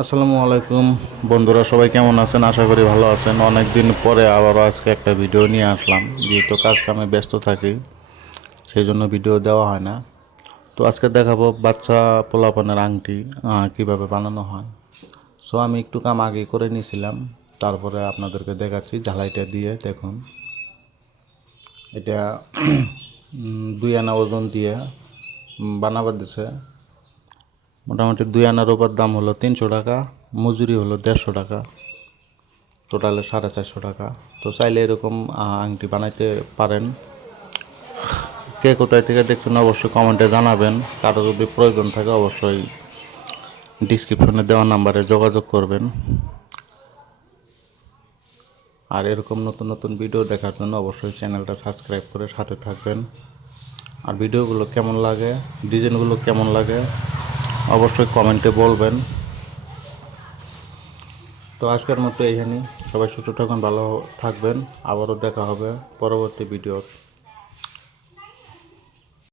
আসসালামু আলাইকুম বন্ধুরা, সবাই কেমন আছেন? আশা করি ভালো আছেন। অনেক দিন পরে আবারও আজকে একটা ভিডিও নিয়ে আসলাম, যেহেতু কাজ কামে ব্যস্ত থাকি সেই জন্য ভিডিও দেওয়া হয় না। তো আজকে দেখাবো বাচ্চা পোলাপানের আংটি কিভাবে বানানো হয়। সো আমি একটু কাম আগে করে নিয়েছিলাম, তারপরে আপনাদেরকে দেখাচ্ছি। ঝালাইটা দিয়ে দেখুন, এটা 2 আনা ওজন দিয়ে বানাবার দিছে। মোটামুটি 2 আনার ওপর দাম হলো 300 টাকা, মজুরি হলো 150 টাকা, টোটালে 450 টাকা। তো চাইলে এরকম আংটি বানাইতে পারেন। কে কোথায় থেকে দেখছেন অবশ্যই কমেন্টে জানাবেন। কারো যদি প্রয়োজন থাকে অবশ্যই ডিসক্রিপশনে দেওয়া নাম্বারে যোগাযোগ করবেন। আর এরকম নতুন নতুন ভিডিও দেখার জন্য অবশ্যই চ্যানেলটা সাবস্ক্রাইব করে সাথে থাকবেন। আর ভিডিওগুলো কেমন লাগে, ডিজাইনগুলো কেমন লাগে অবশ্যই কমেন্টে বলবেন। তো আজকের মতো এইখানেই। সবাই সুস্থ থাকুন, ভালো থাকবেন। আবারও দেখা হবে পরবর্তী ভিডিও।